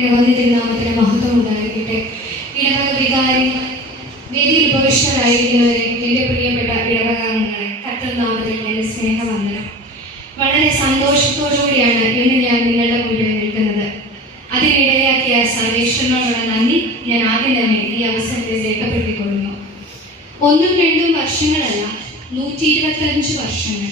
നാമത്തിന് മഹത്വം ഉണ്ടായിരിക്കട്ടെ. ഇടവക വികാരി വേദിയിൽ ഉപവിഷ്ടരായിരിക്കുന്നവരെ, എൻ്റെ പ്രിയപ്പെട്ട ഇടവകാംഗങ്ങളെ, കർത്തൃ നാമത്തിൽ എൻ്റെ സ്നേഹവന്ദനം. വളരെ സന്തോഷത്തോടുകൂടിയാണ് ഇന്ന് ഞാൻ നിങ്ങളുടെ മുന്നിൽ നിൽക്കുന്നത്. അതിനിടയാക്കിയ സർവേശ്വരനോടുള്ള നന്ദി ഞാൻ ആദ്യം തന്നെ ഈ അവസരത്തിൽ രേഖപ്പെടുത്തിക്കൊള്ളുന്നു. 1-2 വർഷങ്ങളല്ല, 125 വർഷങ്ങൾ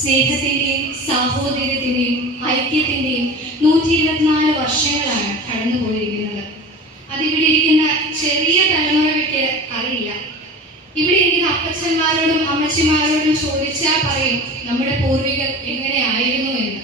സ്നേഹത്തിൻ്റെയും സാഹോദര്യത്തിൻ്റെയും ഐക്യത്തിൻ്റെയും 124 വർഷങ്ങളാണ് കടന്നുപോയിരിക്കുന്നത്. അതിവിടെ ഇരിക്കുന്ന ചെറിയ തലമുറയ്ക്ക് അറിയില്ല. ഇവിടെ ഇരിക്കുന്ന അപ്പച്ചന്മാരോടും അമ്മച്ചിമാരോടും ചോദിച്ചാൽ പറയും നമ്മുടെ പൂർവികർ എങ്ങനെയായിരുന്നു എന്ന്.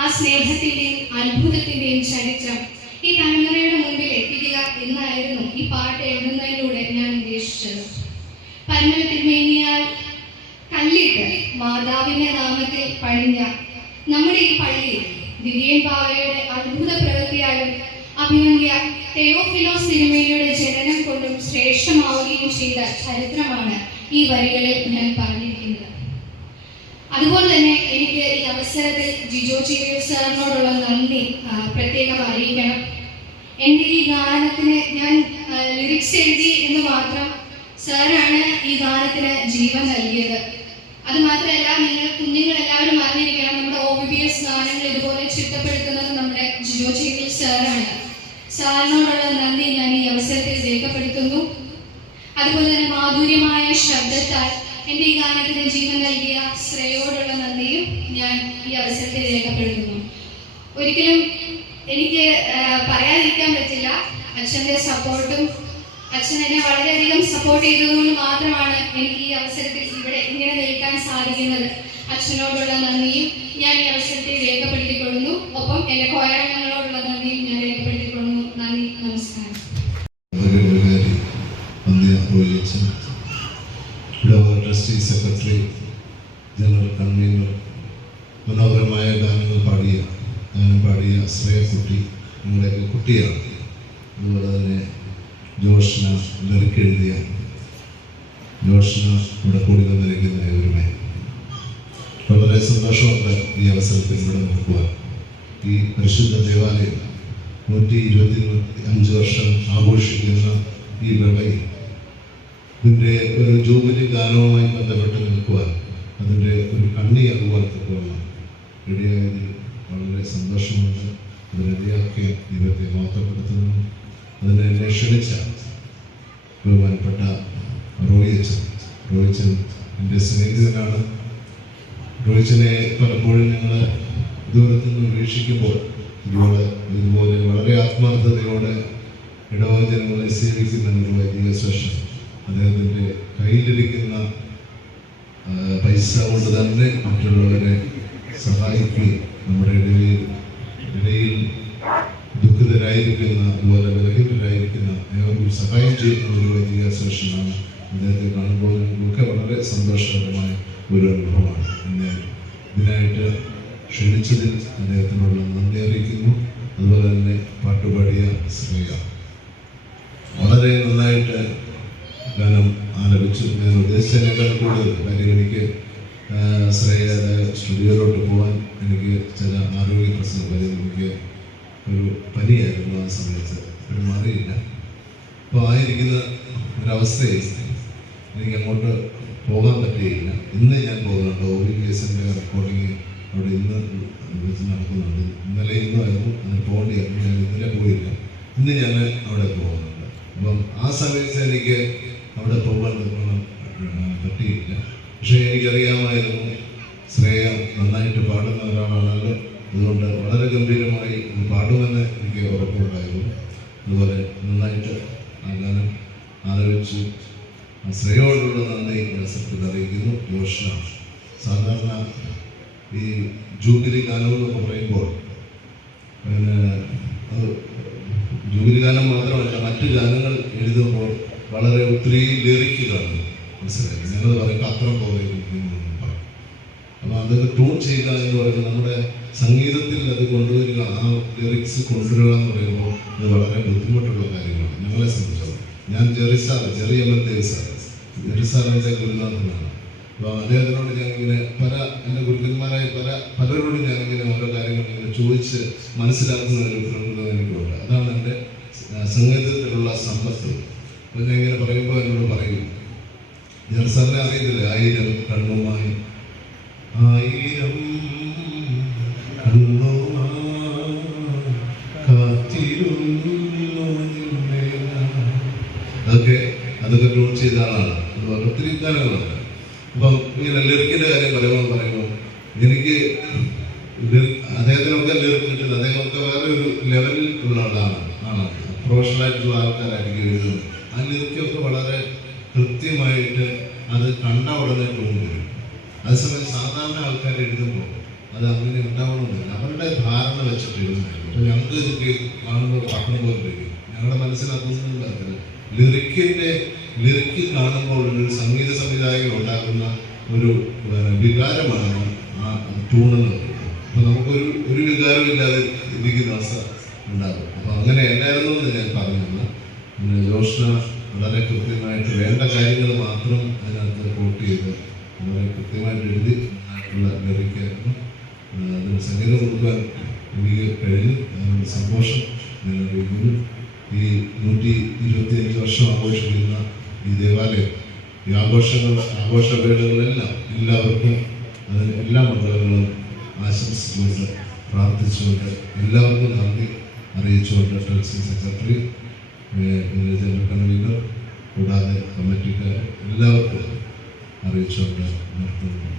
ആ സ്നേഹത്തിൻ്റെയും അത്ഭുതത്തിൻ്റെയും ചരിത്രം ഈ തലമുറയുടെ മുൻപിൽ എത്തിക്കുക എന്നായിരുന്നു ഈ പാട്ട് എഴുതുന്നതിലൂടെ ഞാൻ ഉദ്ദേശിച്ചത്. പരമ തിരുമേനിയാൽ കല്ലിട്ട് മാതാവിന്റെ നാമത്തിൽ പണിഞ്ഞ നമ്മുടെ ഈ പള്ളിയിൽ ദിദിയൻ പാവയുടെ അത്ഭുത പ്രവൃത്തിയാലും അഭിനന്ദിയ തെയോഫിലോസ് തിരുമേനിയുടെ ജനനം കൊണ്ടും ശ്രേഷ്ഠമാവുകയും ചെയ്ത ചരിത്രമാണ് ഈ വരികളിൽ ഞാൻ പറഞ്ഞിരിക്കുന്നത്. അതുപോലെ തന്നെ എനിക്ക് ഈ അവസരത്തിൽ ജിജോ ചിരിയർ സാറിനോടുള്ള നന്ദി പ്രത്യേകം അറിയിക്കണം. എൻ്റെ ഈ ഗാനത്തിന് ഞാൻ ലിറിക്സ് എഴുതി എന്ന് മാത്രം, സാറാണ് ഈ ഗാനത്തിന് ജീവൻ നൽകിയത്. അത് മാത്രമല്ല, നിങ്ങൾ കുഞ്ഞുങ്ങൾ എല്ലാവരും അറിഞ്ഞിരിക്കണം, നമ്മുടെ OBBS ഗാനങ്ങൾ ഇതുപോലെ ചിട്ടപ്പെടുത്തുന്നത് നമ്മുടെ ജിജോ ചിരിയർ സാറാണ്. സാറിനോടുള്ള നന്ദി ഞാൻ ഈ അവസരത്തിൽ രേഖപ്പെടുത്തുന്നു. അതുപോലെ തന്നെ മാധുര്യമായ ശബ്ദത്താൽ എൻ്റെ ഈ ഗാനത്തിന് ജീവൻ നൽകിയ ശ്രേയോടുള്ള നന്ദിയും ഞാൻ ഈ അവസരത്തിൽ രേഖപ്പെടുത്തുന്നു. ഒരിക്കലും എനിക്ക് പറയാതിരിക്കാൻ പറ്റില്ല, അച്ഛൻ്റെ സപ്പോർട്ടും അച്ഛൻ എന്നെ വളരെയധികം സപ്പോർട്ട് ചെയ്തതുകൊണ്ട് മാത്രമാണ് എനിക്ക് ഈ അവസരത്തിൽ ഇവിടെ ഇങ്ങനെ നിൽക്കാൻ സാധിക്കുന്നത്. അച്ഛനോടുള്ള നന്ദിയും ഞാൻ ഈ അവസരത്തിൽ രേഖപ്പെടുത്തിക്കൊള്ളുന്നു. ഒപ്പം എൻ്റെ കോയരങ്ങളോടുള്ള നന്ദിയും ഞാൻ രേഖപ്പെടുത്തിക്കൊള്ളുന്നു. നന്ദി, നമസ്കാരം. ട്രസ്റ്റി സെക്രട്ടറി, ജനറൽ കൺവീനർ, മനോഹരമായ ഗാനം പാടിയ ശ്രേയക്കുട്ടി നിങ്ങളുടെയൊക്കെ കുട്ടിയാണ്. അതുപോലെ തന്നെ ജോഷ്ന, ലിറിക്ക് എഴുതിയ ജോഷ്ന ഇവിടെ കൂടി വന്നിരിക്കുന്ന ഏവരുമേ വളരെ സന്തോഷമുണ്ട് ഈ അവസരത്തിൽ ഇവിടെ നോക്കുവാൻ. ഈ പരിശുദ്ധ ദേവാലയം 125 വർഷം ആഘോഷിക്കുന്ന ഈ വേളയിൽ ഇതിൻ്റെ ഒരു ജൂബിലി ഗാനവുമായി ബന്ധപ്പെട്ട് നിൽക്കുവാൻ, അതിൻ്റെ ഒരു കണ്ണിയാകുവാൻ തക്കവണ്ണം ഇടയായതിൽ വളരെ സന്തോഷമുണ്ട്. അതിനിടയാക്കിയ ദൈവത്തെ മഹത്വപ്പെടുത്തുന്നു. അതിനെ എന്നെ ക്ഷണിച്ച ബഹുമാനപ്പെട്ട റോയിച്ചൻ എൻ്റെ സ്നേഹിതനാണ്. റോയിച്ചനെ പലപ്പോഴും ഞങ്ങൾ ദൂരത്തു നിന്ന് വീക്ഷിക്കുമ്പോൾ ഇതുപോലെ വളരെ ആത്മാർത്ഥതയോടെ ഇടവക ജനങ്ങളെ സേവിക്കുന്ന ഒരു വലിയ ശേഷം അദ്ദേഹത്തിൻ്റെ കയ്യിലിരിക്കുന്ന പൈസ കൊണ്ട് തന്നെ മറ്റുള്ളവരെ സഹായിക്കുകയും നമ്മുടെ ഇടയിൽ ദുഃഖിതരായിരിക്കുന്ന, അതുപോലെ ബലഹീനരായിരിക്കുന്ന ഏവർക്കും സഹായം ചെയ്യുന്ന ഒരു വലിയ ശേഷമാണ്. അദ്ദേഹത്തെ കാണുമ്പോൾ ഞങ്ങൾക്കൊക്കെ വളരെ സന്തോഷകരമായ ഒരു അനുഭവമാണ്. എന്നെ ഇതിനായിട്ട് ക്ഷണിച്ചതിൽ അദ്ദേഹത്തിനുള്ള നന്ദി അറിയിക്കുന്നു. അതുപോലെ തന്നെ പാട്ടുപാടിയ ശ്രേയ വളരെ നന്നായിട്ട് ഗാനം ആലപിച്ചു. ഞാൻ ഉദ്ദേശിച്ചതിനേക്കാൾ കൂടുതൽ കാര്യം എനിക്ക് ശ്രേയ സ്റ്റുഡിയോയിലോട്ട് പോകാൻ എനിക്ക് ചില ആരോഗ്യ പ്രശ്നം കാര്യം എനിക്ക് ഒരു പനിയായിരുന്നു. ആ സമയത്ത് ഒരു മാറിയില്ല. അപ്പോൾ ആയിരിക്കുന്ന ഒരവസ്ഥയിൽ എനിക്ക് അങ്ങോട്ട് പോകാൻ പറ്റുകയില്ല. ഇന്ന് ഞാൻ പോകുന്നുണ്ട്. OBBSൻ്റെ റെക്കോർഡിങ് അവിടെ ഇന്ന് വെച്ച് നടക്കുന്നുണ്ട്. ഇന്നലെ ഇന്നായിരുന്നു അതിന് പോകേണ്ടിയായിരുന്നു. ഞാൻ ഇന്നലെ പോയില്ല. ഇന്ന് ഞാൻ അവിടെ പോകുന്നുണ്ട്. അപ്പം ആ സമയത്ത് എനിക്ക് അവിടെ പോകാൻ പറ്റിയില്ല. പക്ഷേ എനിക്കറിയാമായിരുന്നു ശ്രേയ നന്നായിട്ട് പാടുന്ന ഒരാളാണല്ലോ. അതുകൊണ്ട് വളരെ ഗംഭീരമായി ഇത് പാടുമെന്ന് എനിക്ക് ഉറപ്പുണ്ടായിരുന്നു. അതുപോലെ നന്നായിട്ട് ആ ഗാനം ആലപിച്ചു. ശ്രേയോടുള്ള നന്ദി അവസരത്തിൽ അറിയിക്കുന്നു. ജോഷ്ന സാധാരണ ഈ ജൂബിലി ഗാനമെന്നൊക്കെ പറയുമ്പോൾ അത് ജൂബിലി ഗാനം മാത്രമല്ല, മറ്റു ഗാനങ്ങൾ എഴുതുമ്പോൾ വളരെ ഒത്തിരി ലിറിക്ക് കാണുന്നു. മനസ്സിലായി? ഞാനത് പറയുമ്പോൾ അത്രം പോലെ പറയും. അപ്പോൾ അതൊക്കെ ട്യൂൺ ചെയ്യുക എന്ന് പറയുന്നത് നമ്മുടെ സംഗീതത്തിൽ അത് കൊണ്ടുവരിക, ആ ലിറിക്സ് കൊണ്ടുവരിക എന്ന് പറയുമ്പോൾ അത് വളരെ ബുദ്ധിമുട്ടുള്ള കാര്യങ്ങളാണ് ഞങ്ങളെ സംബന്ധിച്ചത്. ഞാൻ ജെറിസാറിൻ്റെ ഗുരുനാഥനാണ്. അപ്പോൾ അദ്ദേഹത്തിനോട് ഞാനിങ്ങനെ എൻ്റെ ഗുരുക്കന്മാരായ പലരോടും ഞാനിങ്ങനെ ഓരോ കാര്യങ്ങൾ ഇങ്ങനെ ചോദിച്ച് മനസ്സിലാക്കുന്ന ഒരു പ്രവണത എനിക്കുണ്ട്. സംഗീതത്തിലുള്ള സമ്പത്ത്. അപ്പം ഞാൻ ഇങ്ങനെ പറയുമ്പോൾ എന്നോട് പറയും, ഞാൻ സാറിനെ അറിയത്തില്ല, 1000 കണ്ണുമായി 1000 കണ്ണുമായി കാത്തിരുന്നു നിന്നെ ഞാൻ. അതൊക്കെ ട്യൂൺ ചെയ്ത ആളാണ്. ഒത്തിരി ഗാനങ്ങളുണ്ട്. അപ്പം ഇങ്ങനെ ലിറിക്കിൻ്റെ കാര്യം പറയുമ്പോൾ എനിക്ക് അദ്ദേഹത്തിനൊക്കെ ലിറിക്ക് കിട്ടുന്നത്, അദ്ദേഹമൊക്കെ വേറെ ഒരു ലെവലിൽ ഉള്ള ആളാണ്. പ്രൊഫഷണലായിട്ടുള്ള ആൾക്കാരായിരിക്കും എഴുതുന്നത്. ആ ലിറിക്കൊക്കെ വളരെ കൃത്യമായിട്ട് അത് കണ്ട ഉടനെ ട്യൂൺ വരും. അതേസമയം സാധാരണ ആൾക്കാർ എഴുതുമ്പോൾ അത് അങ്ങനെ ഉണ്ടാവണമെന്നില്ല, അവരുടെ ധാരണ വെച്ചിട്ട് എഴുതുന്നതായിരിക്കും. അപ്പോൾ ഞങ്ങൾക്ക് ഇത് കാണുമ്പോൾ പട്ടണം പോലെ വരും. ഞങ്ങളുടെ മനസ്സിനകത്തൊന്നും തരത്തില്ല. ലിറിക്ക് കാണുമ്പോൾ ഒരു സംഗീത സംവിധായകൻ ഉണ്ടാകുന്ന ഒരു വികാരമാണ് ആ ട്യൂണെന്ന് പറയുന്നത്. അപ്പോൾ നമുക്കൊരു വികാരമില്ലാതെ ഇരിക്കുന്ന അവസ്ഥ ഉണ്ടാകും. അപ്പോൾ അങ്ങനെ എല്ലായിരുന്നു എന്ന് ഞാൻ പറഞ്ഞില്ല. പിന്നെ ജോഷ്ന വളരെ കൃത്യമായിട്ട് വേണ്ട കാര്യങ്ങൾ മാത്രം അതിനകത്ത് കോട്ട് ചെയ്ത് വളരെ കൃത്യമായിട്ട് എഴുതി ഉള്ള ലിറിക്കായിരുന്നു. അതിന് സംഗീതം കൊടുക്കാൻ എനിക്ക് കഴിഞ്ഞു. അതിനുള്ള സന്തോഷം ഞാൻ അറിയിക്കുന്നു. ഈ 125 വർഷം ആഘോഷിക്കുന്ന ഈ ദേവാലയം, ഈ ആഘോഷവേളകളെല്ലാം എല്ലാവർക്കും അതിന് എല്ലാ മംഗളങ്ങളും ആശംസിച്ചുകൊണ്ട് പ്രാർത്ഥിച്ചുകൊണ്ട് എല്ലാവർക്കും നന്ദി അറിയിച്ചുകൊണ്ട് ട്രസ്റ്റി സെക്രട്ടറി, ജനറൽ കൺവീനർ, കൂടാതെ കമ്മിറ്റിക്കാർ എല്ലാവർക്കും അറിയിച്ചുകൊണ്ട് നിർത്തുന്നു.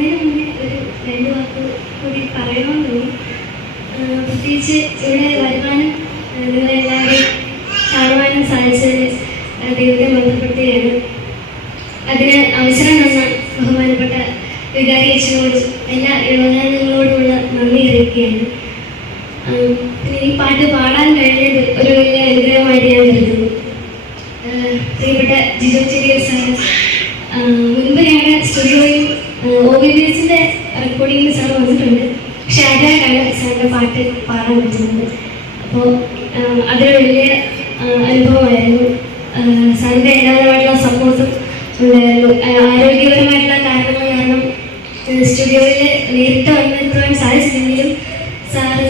പോകുന്നതിന് മുന്നേ ഒരു 2 വാക്ക് കൂടി പറയണമെന്ന് തോന്നി. പ്രത്യേകിച്ച് ഇവിടെ വരുവാനും നിങ്ങളെല്ലാവരെയും കാണുവാനും സാധിച്ചത് ദൈവത്തെ ബന്ധപ്പെടുത്തുകയാണ്. അതിന് അവസരം തന്ന ബഹുമാനപ്പെട്ട വികാരി അച്ഛനോടും എല്ലാ യുവജനങ്ങളോടുമുള്ള നന്ദി അറിയിക്കുകയാണ്. പിന്നെ ഈ പാട്ട് പാടാൻ കഴിഞ്ഞത് ഒരു വലിയ അനുഗ്രഹമായിട്ട് ഞാൻ കരുതുന്നു. പ്രിയപ്പെട്ട ജിജോ ചെറിയൽ സാർ മുൻപ് ഞങ്ങളുടെ സ്റ്റുഡിയോയിൽ OBBSന്റെ റെക്കോർഡിങ്ങിന് സാർ വന്നിട്ടുണ്ട്. പക്ഷെ ആദ്യമായിട്ടാണ് സാറിൻ്റെ പാട്ട് പാടാൻ പറ്റുന്നത്. അപ്പോൾ അതൊരു വലിയ അനുഭവമായിരുന്നു. സാറിൻ്റെ എല്ലാവരുമായിട്ടുള്ള സപ്പോർട്ടും ഉണ്ടായിരുന്നു. ആരോഗ്യപരമായിട്ടുള്ള കാരണങ്ങൾ കാരണം സ്റ്റുഡിയോയിൽ നേരിട്ട് വന്നെത്തുവാൻ സാധിച്ചില്ലെങ്കിലും സാറ്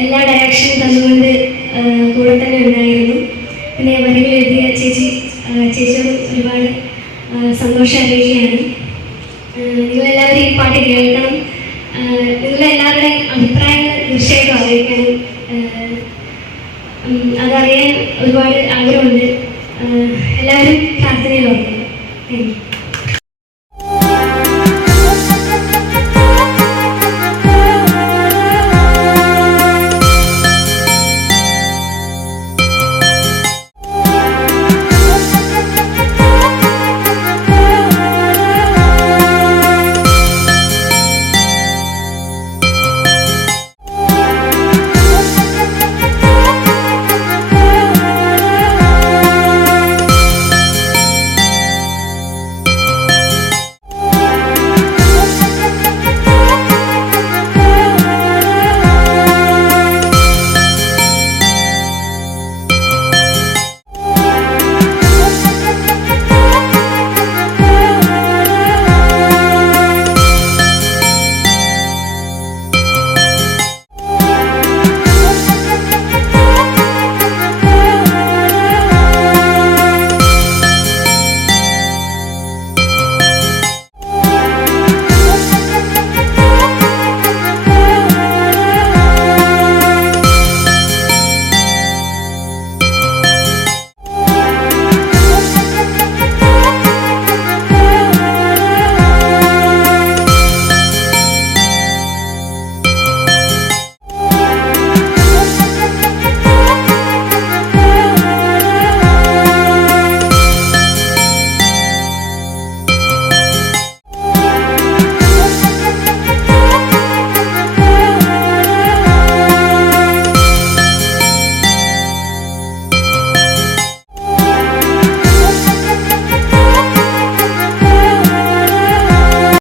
എല്ലാ ഡയറക്ഷനും തന്നുകൊണ്ട് കൂടെ തന്നെ ഉണ്ടായിരുന്നു. പിന്നെ വരികൾ എഴുതിയ ചേച്ചിയോട് ഒരുപാട് സന്തോഷം അറിയിക്കുകയാണ്. നിങ്ങളെല്ലാവരും ഈ പാട്ട് കേൾക്കണം. നിങ്ങളെല്ലാവരുടെയും അഭിപ്രായങ്ങൾ തീർച്ചയായിട്ടും അറിയിക്കണം. അതറിയാൻ ഒരുപാട് ആഗ്രഹമുണ്ട്.